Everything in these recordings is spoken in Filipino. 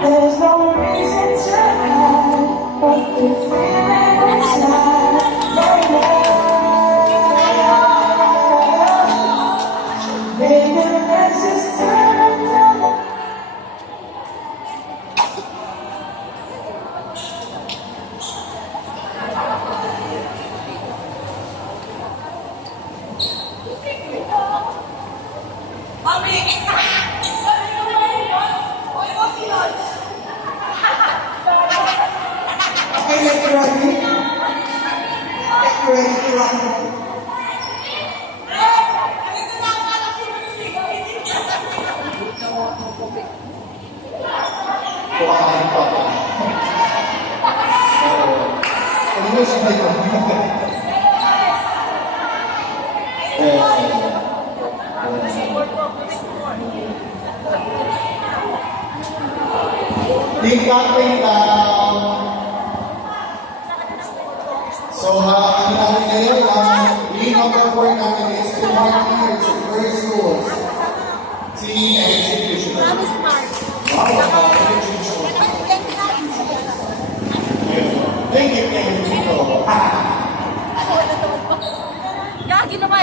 There's no reason to hide what we're feeling inside. Maybe let's just turn down. Okay, let's ready. Get ready to rock. Kuhaan pa pa. Ano mo siya kayo? Tingka. So, ang namin ngayon, lead number 4 namin is the Martyrs of Prairie Schools. Team Execution. Wow, thank you, Nico. Gagi na ba?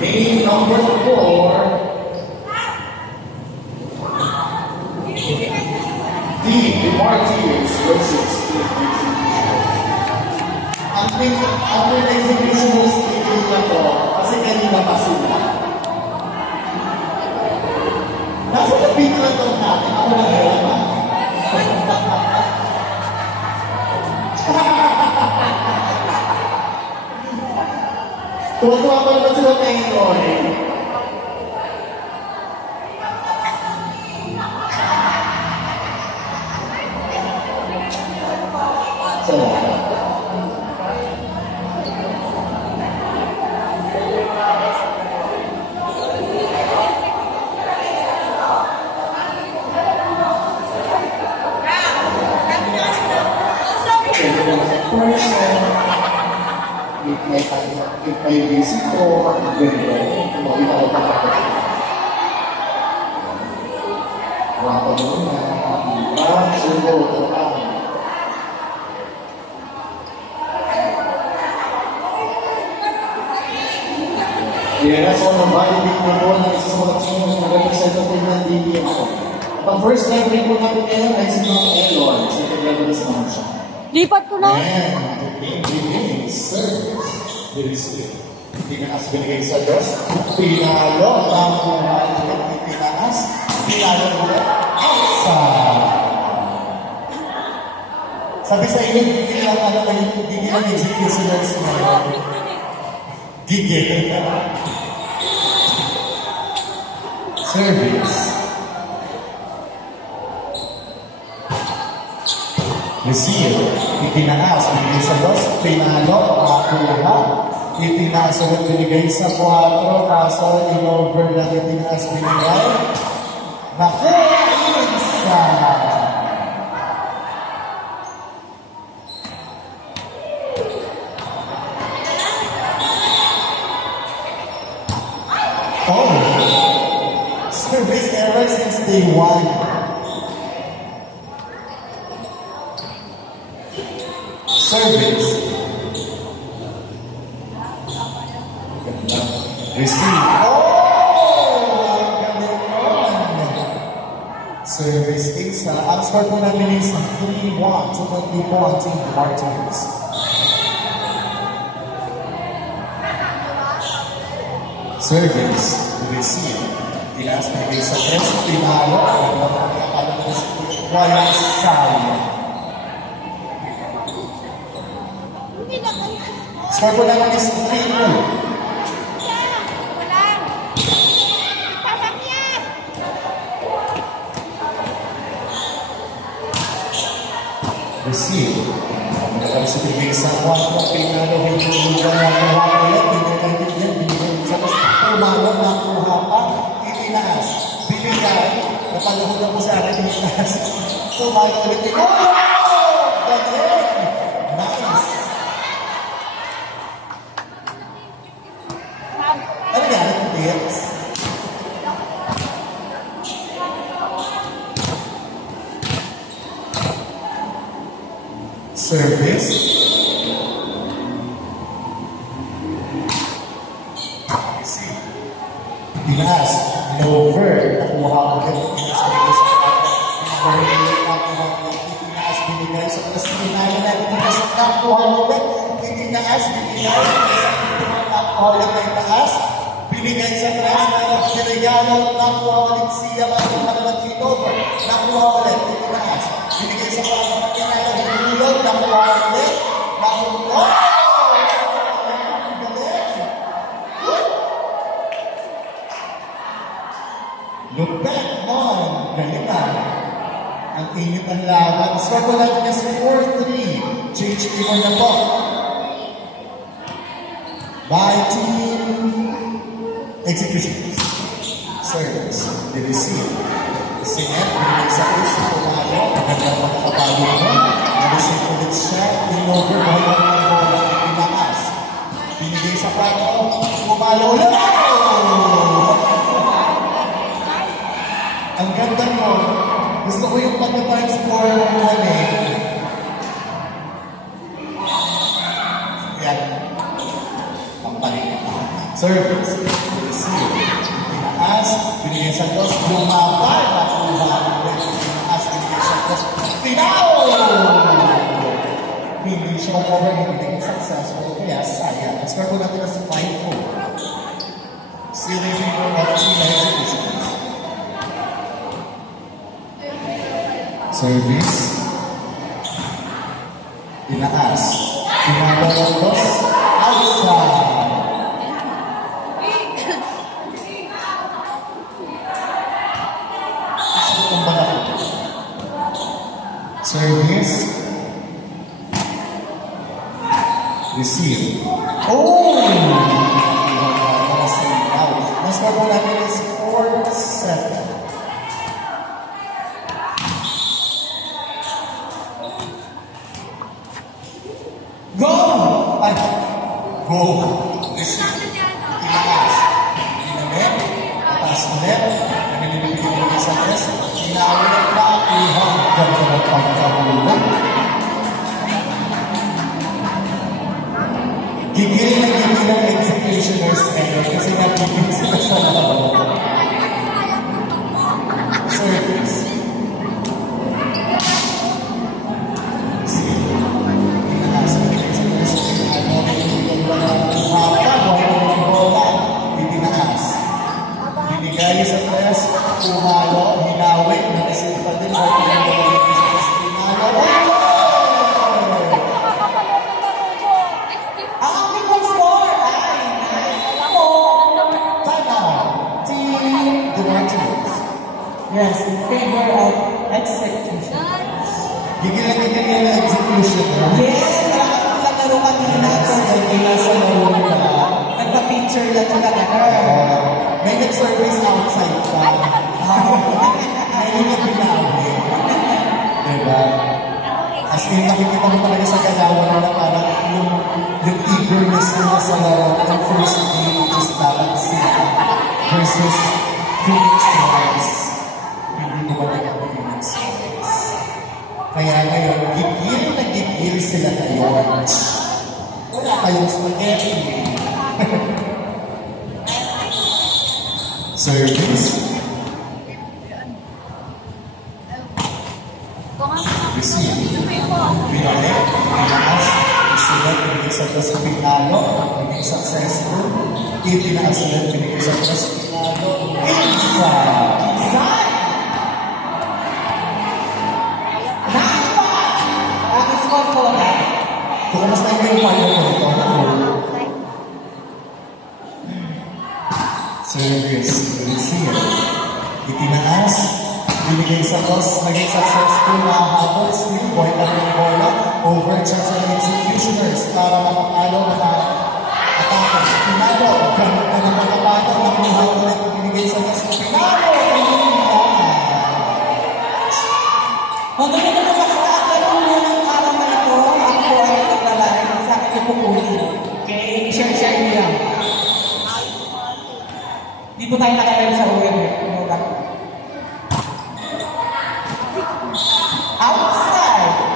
Game number 4. The Martyrs versus the Execution. Ang execution was speaking na to kasi kanina pa sila. Nasa kapit lang to natin. Ako na hirapan. Tuwa-tuwa pa naman sila ngayon. Salamat. May risiko, ganito, makita ko pa ako. Wala mo na, sugo, yeah, so nabalik na po ng isa sa mga teams na representative ng DBM. Ang first level po natin ngayon ay si Ma'am Elon, second level is naman siya. Lipat ko na. And the game service. Hindi ka nas binigay sa Diyos. Pinalo ang pinanas. Pinalo mo outside. Sabi sa inyo, hindi lang alam na yung hindi lang executioners na yun. Gigil. Service. Receive. Itinaas. Binigay sa Diyos. Pinalo. Pinakuha. Itinaas ulit binigay sa 4. Kaso in-over lang itinaas binigay. Nakuha isa. Oh. Service error since day 1. Service. Receive. Oh! Service isa. Ang score po namin is 3-1 to 24 Team Martyrs. Service. Receive. Tilas na isa 3. Pinalo. Ano walang sayang. Score po naman is 3-2. Receive. Kami sa bibig sa kwarto, pinalo, hindi lugar na kuha ko yan, hindi kaibigan, binigay sa umaro na kuha pa, itinaas, binigay, napaluhod ako sa akin, itinaas, tumayo ulit, galing! Nice! Ano yan, Pits? Service. Tinaas. Over. Nakuha ko din. Tinaas. Binigay sa plus. Pinalo na. Tinaas. Nakuha ko din. Tinaas. Binigay. Nakuha ulit na itaas. Binigay sa plus. Pinigalo. Nakuha ulit siya. Nakuha dito. Nakuha ulit. Tinaas. Binigay sa plus. Nakuha ulit. Nakuha. Look back, Mon. Galing na. Ang init ang laban. Score ko lang is 4-3. Change people na po. By team executions. Service. The receive. Sinet. Binigay sa puso. Tumalo. Magandang makakapalo mo. Receive ulit siya. Tinover. Mahal ang mga bola. Tinaas. Binigay sa prato. Tumalo ulit. Ang ganda mo. Gusto ko yung pagka-times 4 ng yan. Pampalik. Service. Receive. Tinaas. Binigay sa dos. Lumabay. Nakuha. Tinaas. Binigay sa dos. Tinaw! Hindi siya over. Hindi successful. Kaya sayang. Score ko natin as 5-4. Sealing favor of team executions. Service. Tinaas. Tinabalos. Outside. Service. Receive. Oh! Mas bago natin is 4-7. Go! Ay! Go! Receive. Tinaas. Tinamit. Taas ulit. Naminibigay mo sa test. Tinawag na ihang ganda ng pagkabulan. Gigil na gigil ng executioners ngayon kasi nagigil sila sa laban. Service. Binigay sa tres, umalo, hinawi, naisip pa din, ang aming mag-score ay Team Dumartines. Yes, in favor of execution. Gigil na execution. Yes, laro kanina. Sa laro na. Nagpa-picture lang sila ka. May nag-service outside pa. May nag-binawi. Diba? As in, nakikita mo talaga sa galawan na parang yung eagerness nila sa laro ng first game, which is Dapat City versus Phoenix Suns. Hindi ko ba naging Phoenix Suns? Kaya ngayon, gigil sila ngayon. Wala kayong spaghetti. Service. Receive. Binalik. Binaas. Sulat. Binigay sa plus pinalo. Binigay successful. Itinaas ulit. Binigay sa plus pinalo. Inside. Inside. Kung kamusta yung partner ko ito, service, receive, itinaas, binigay sa toss, naging successful na habol, split point at yung bola, overturn sa executioners para makapalo na atake. Pinalo, ganun na ng mga bata, nakuha ko na binigay sa toss, pinalo, Kung doon ito makakakala mo ng araw na ito, ako ay naglalagay sa akin na pupuli. Okay? Share niyo lang. Di po tayo nakalayo sa uwi. Outside!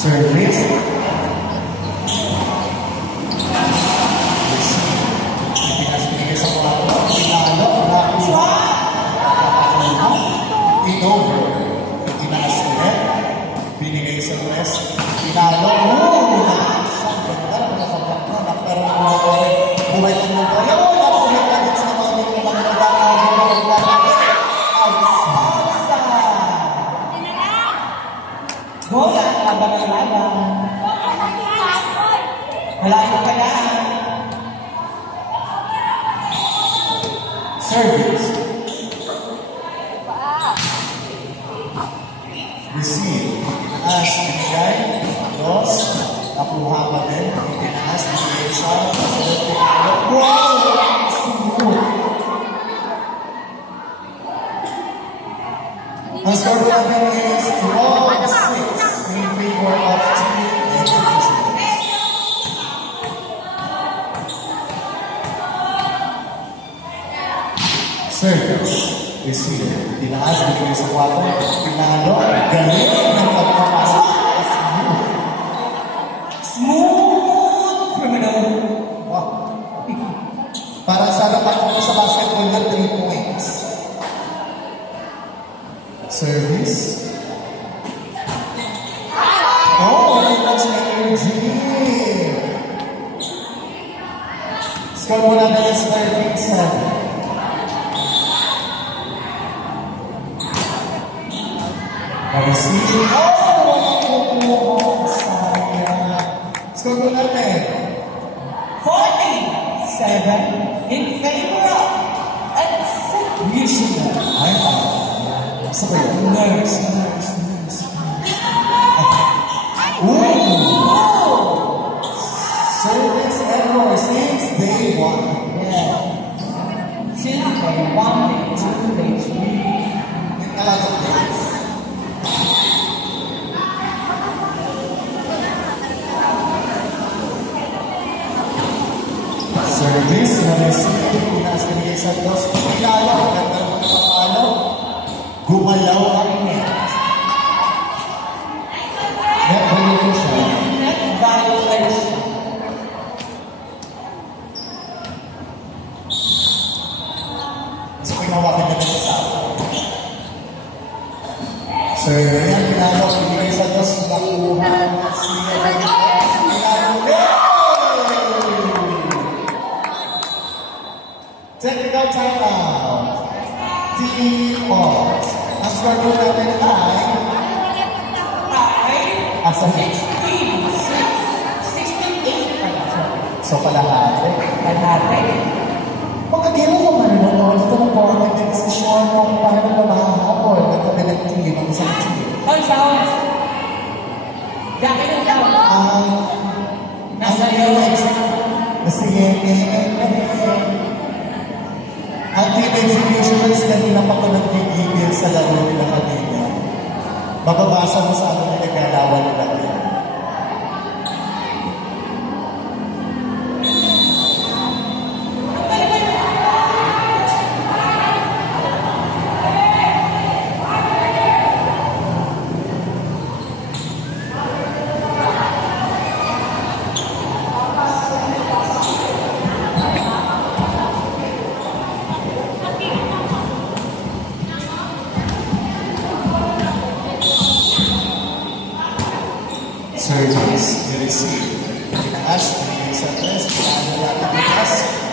service, itinas binigay sa kwarto, pinalo, nakuha, in-over, itinaas ulit, binigay sa press, pinalo, sa ganda, nakasabak na, pero nakuha buhay ng mga kaya, nakuha natin sa mga Bola, laban ng laban. Malayo ka na. service, receive, itinaas, binigay, dos, nakuha pa din, itinaas, binigay sa pinalo, wow! Ang score natin is 12-6 in favor of Team Execution. Service, receive, tinaas, binigay sa kwarto, pinalo, galing ng pagpapasok, Smooth criminal. wow. Parang sana pag sa basketball na 3 points. Service. Oh, that's energy. Score mo natin is 13-7. Na-receive. Oh, sayang. Score mo natin. 47 in favor of execution. Ay, sabay. Nurse. Service error since day one. Yeah. Since day 1, day 2, day 3. A lot of days. Service, na-receive, tinaas binigay sa dos, pinalo, ganda ng pagpapalo, gumalaw ang net. Net violation. Net violation. So, pinawakin na nito sa akin. So, yan, pinalo, binigay sa dos, nakuha, technical timeout. Team Oz. Ang score po natin ay... Asa 16-8. So, kalahati. Kalahati. Pagkatilo ko manunood, ito mo po ang nagdedesisyon kung paano na makahapon ng kabilang team ang isang team. Sounds. Dami ng sound. Nasa lyrics. Nasa ang team executioners kanina pa ito nagpigil sa laro nila kanina. Mababasa mo sa amin na naglalawan nila kanina. Service, i-receive. Tinaas, binigay sa tres, paano natin tinaas,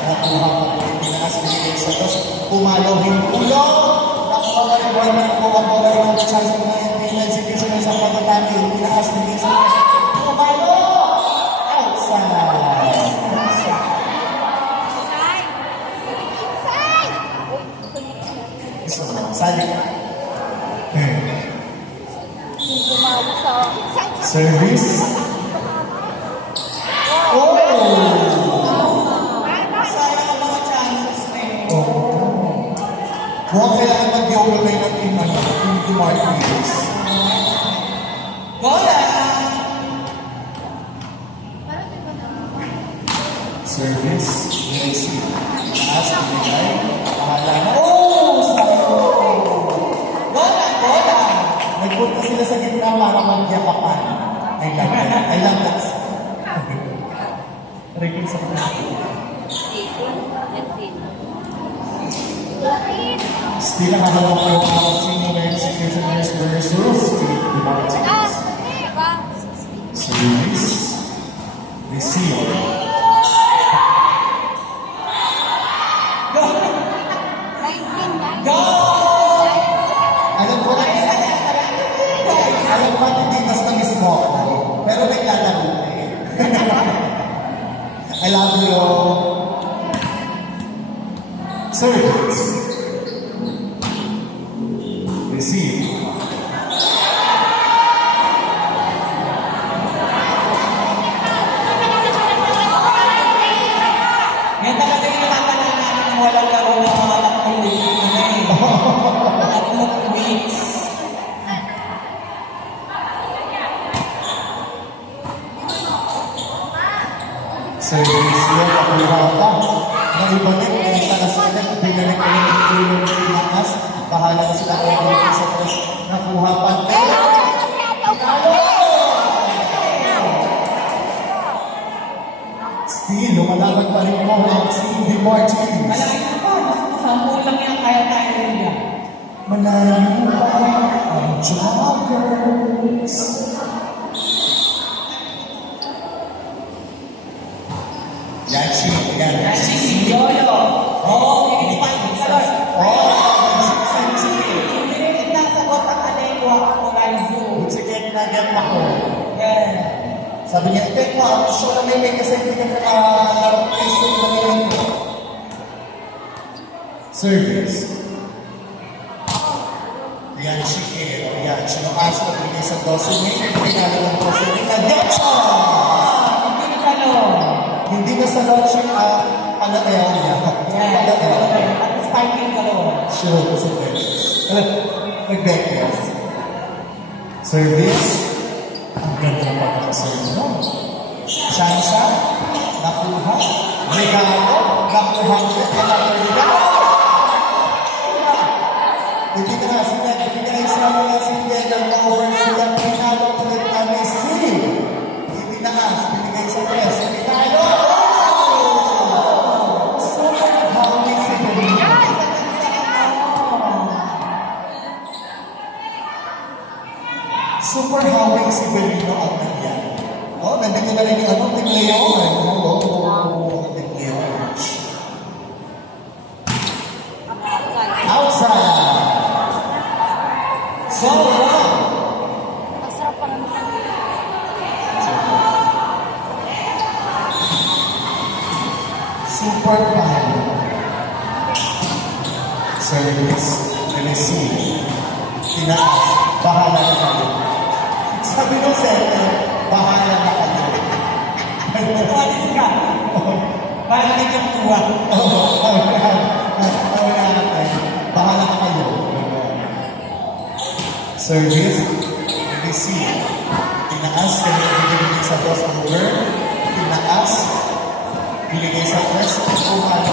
nakuha pa po yung tinaas, binigay sa tres, pumalaw hinulong, nakuha pa rin buwan ng kuha po rin ng chance na yung execution ng isang pagkatami, tinaas, binigay sa tres, pumalaw! Outside! Isa mo, sali ka. Service. Oh! Sayang ang mga chances na yun. Oh. Mukhang kailangan mag-yoga tayo ng team, team Martinez. Gola! Service. Receive. Taas, binigay. Pahala na. Oh! Sayang! Gola! Nagpunta sila sa gitna para magyakapan. I love that. I love that. Record sa mga. Still nakahalap po ang senior executioners versus Steve Martinez. Service. Receive. Go! Alam ko hindi basta mismo ako, pero may lalaro eh. I love you. Service. Receive. Yan talaga yung nakakala namin na walang laro ng mga tatlong weeks na eh. Tatlong weeks. Service yun, nakuha ka. Naibalik, nakita na sila, binalik ko yung tulong ng Pilipinas. Bahala na sila kaya dito sa tres. Nakuha pa. Still, lumalaban pa rin mo ang Steve Martinez. Malaki na pa. Sampu lang yan, kaya tayo nila. Malayo pa ang joggers. Yachi, yan. Kasi si Yolo. Oo, pinipay ko sa Lord. Hindi rin nasagot ang kalengwa ako guys. Sige, nagyan ako. Yan. Sabi niya, ito mo, ang show na may kasi hindi ka nakalaro place yung nangyayang ko. Service. Yan, sige. Yan, sinukas ko bigay sa 12 minutes. Pinalo ng 12 minutes. Decho! Hindi na kalo. Hindi na sa launch yung palatayaw niya. Yan. At spiking kalo. Sure, kasi nag-backers. Service. Ang ganda ng pagkakaserve mo. Chansa, nakuha, regalo, nakuha, regalo. Hindi ka na, binigay sa mga sindegan na over sila, pinalo ulit kami si. Hindi na as, binigay sa press, regalo. Super happy si Belino. Super happy si Belino ang nangyari. Oh, nandito na rin yung ano, Team Leon. Team Leon. Outside. So, super power. Service, receive, tinaas, bahala na kayo. Sabi mo, Senator, bahala na kayo. Tuwalis ka. Parang kanyang tuwa. Bahala na kayo. Service, receive, tinaas, kaya binigay sa dos over, tinaas, binigay sa press, nakuha,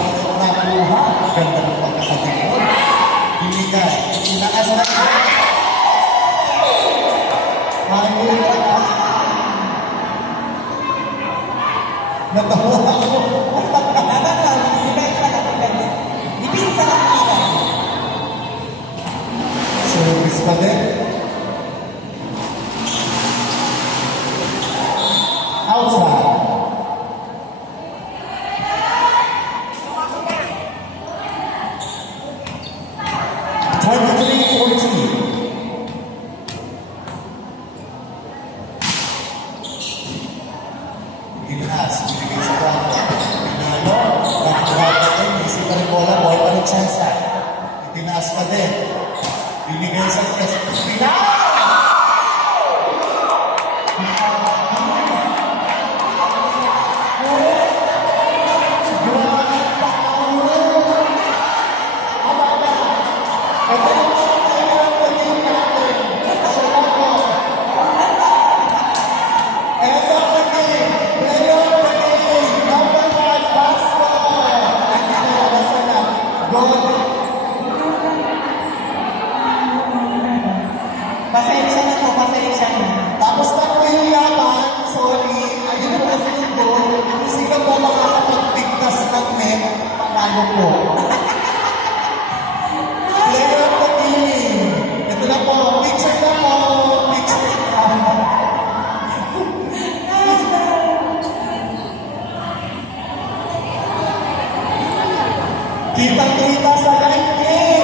ganda ng pagkakatingin. Binigay, tinaas na natawa ako. Dapat sa depensa na depensa. Depensa na kita. Service pa din. isang test. Pilar! Pasensya na po, pasensya na. Tapos na po yung yaman, sorry, ayun po kasi yung goal. Kasi ka po makakapagpigtas ng net, panalo po. Player of the game. Ito na po, picture na po, picture na. Kitang-kita sa live eh.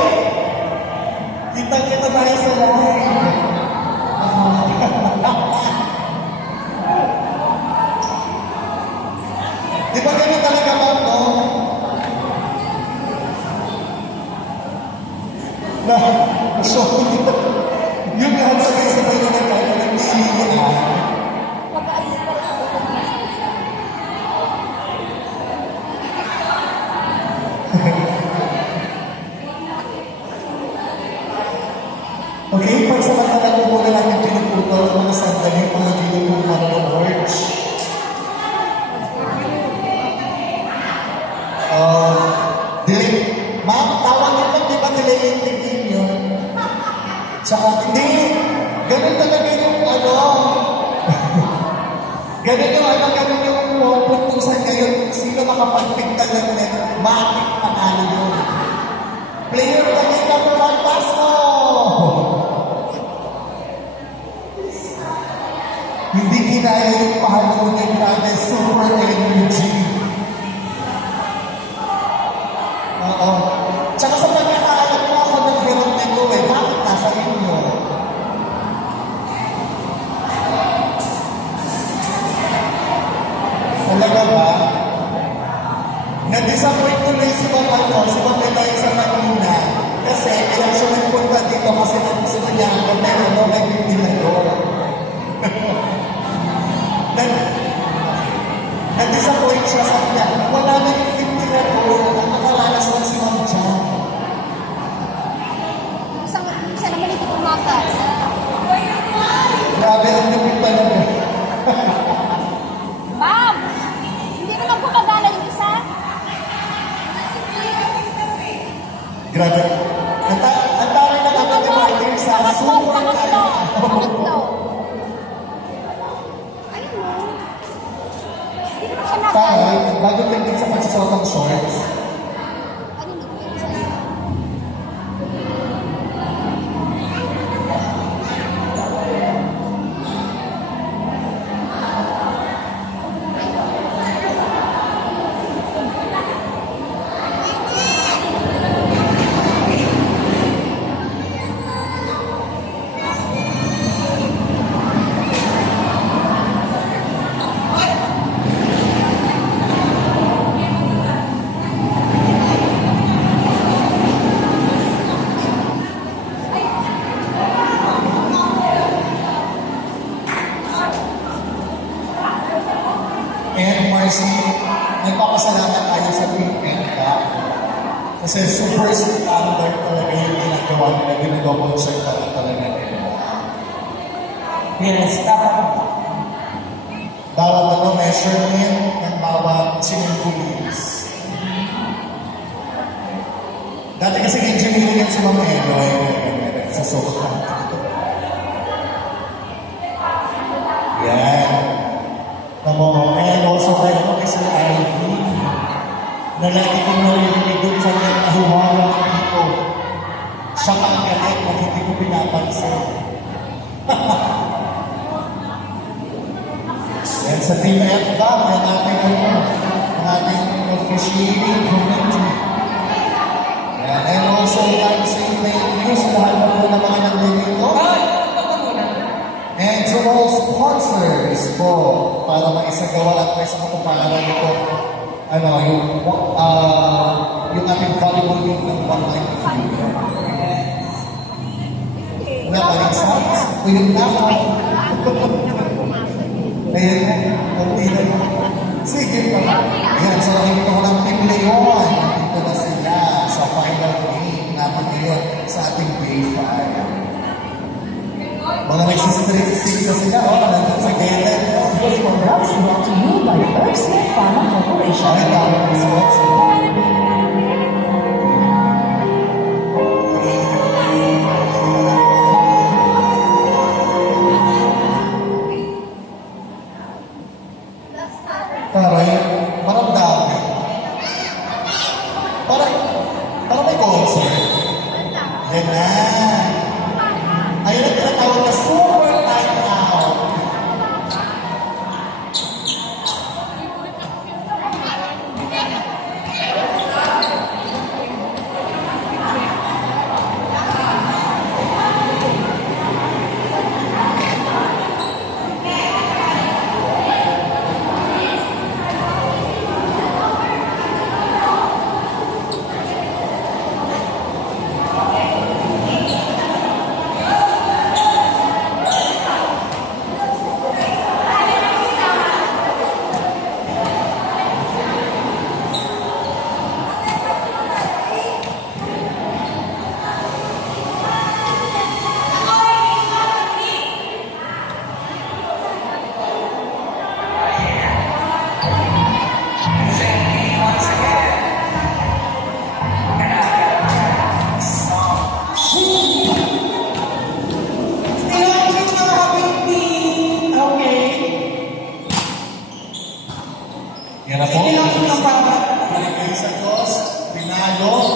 Kitang-kita tayo sa live. Di ba ganyan talaga ba, no? So, yung lahat sabay-sabay na nag-iingin ha. Pagkaalis pa rin ako. Okay, pagsamantala ko muna natin pinuputol ang mga sandali, mga ginagong manonood. Ma'am, tawag nyo lang, di ba nilaiintigin yun? Tsaka, hindi, ganun talaga yung ganun yung pupuntusan ngayon, sino makapagpigtal ng net, matik panalo yun. Player of the game number 1, Pasco! Hindi kinaya yung pahalunin natin, super energy. Oo. Tsaka sa pagkakaalam mo ako ng hirap nito eh, bakit nasa inyo? Talaga ba? Na-disappoint tuloy si Ma'am Melay sa kanina. Kasi kaya siya nagpunta dito kasi gusto niya ako na may ventilador. Na-disappoint siya sa kanya. Wala na yung ventilador. Ang nakalalas lang si Ma'am Jan. Isa naman ito tumakas. Grabe, ang nabit talaga. Ma'am! Hindi naman po magana yung isa? Grabe. Ang tari na naman ni Martin sa super Pangatlo. Pangatlo. Ayun mo. Hindi naman siya nasa. Tayo, bago tingin sa pagsasot ng shorts. Ano hindi ko yun sa'yo? And Marcy, nagpapasalamat tayo sa treatment ka. Kasi super standard talaga yung ginagawa nila. Dinadouble check pa rin talaga nila. Yes, dapat. Bawat measurement ng bawat sinulkulis. Dati kasi engineering yan si Ma'am Eloy. Sa sobrang. Yan. Tamo, and also tayo kay Sir Ivy. Na lagi ko narinig dun sa nahuwala ko dito. Siya ang galit at hindi ko pinapansin. Yan sa Team F daw, ang ating officiating committee. Yan, and also like say thank you sa lahat ng mga nandito. And to all sponsors po, para maisagawa at may sa matuparan ito, yung ating volleyball league ng 193. Wala pa rin size. Puyog na ako. Ayan, konti na yun. Sige pa. Ayan, so nakikita ko ng Team Leon. Dito na sila sa final game natin ngayon sa ating Day 5. Mga nagsistreet na sila, nandun sa gate. This program is brought to you by Earthsmith Pharma Corporation. Ay, tawag ko sa WhatsApp. Taray, parang dami. Parang may concert. Yan na. Ayun ang tinatawag na super time out. Yan na po. Balik sa Diyos. Pinalo.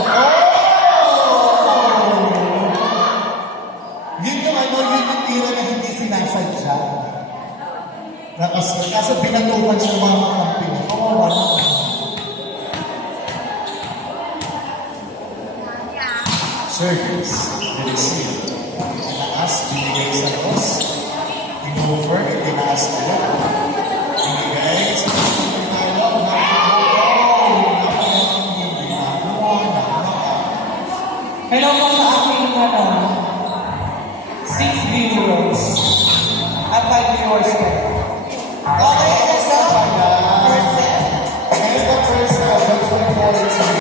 Yun yung yun yung tira na hindi sinasadya. Kaso pinatukan siya mga kampi na. Wala. Service. Receive. Tinaas, binigay sa Diyos. In-over, tinaas nila. Binigay sa Diyos. Hello po sa aking 6 viewers.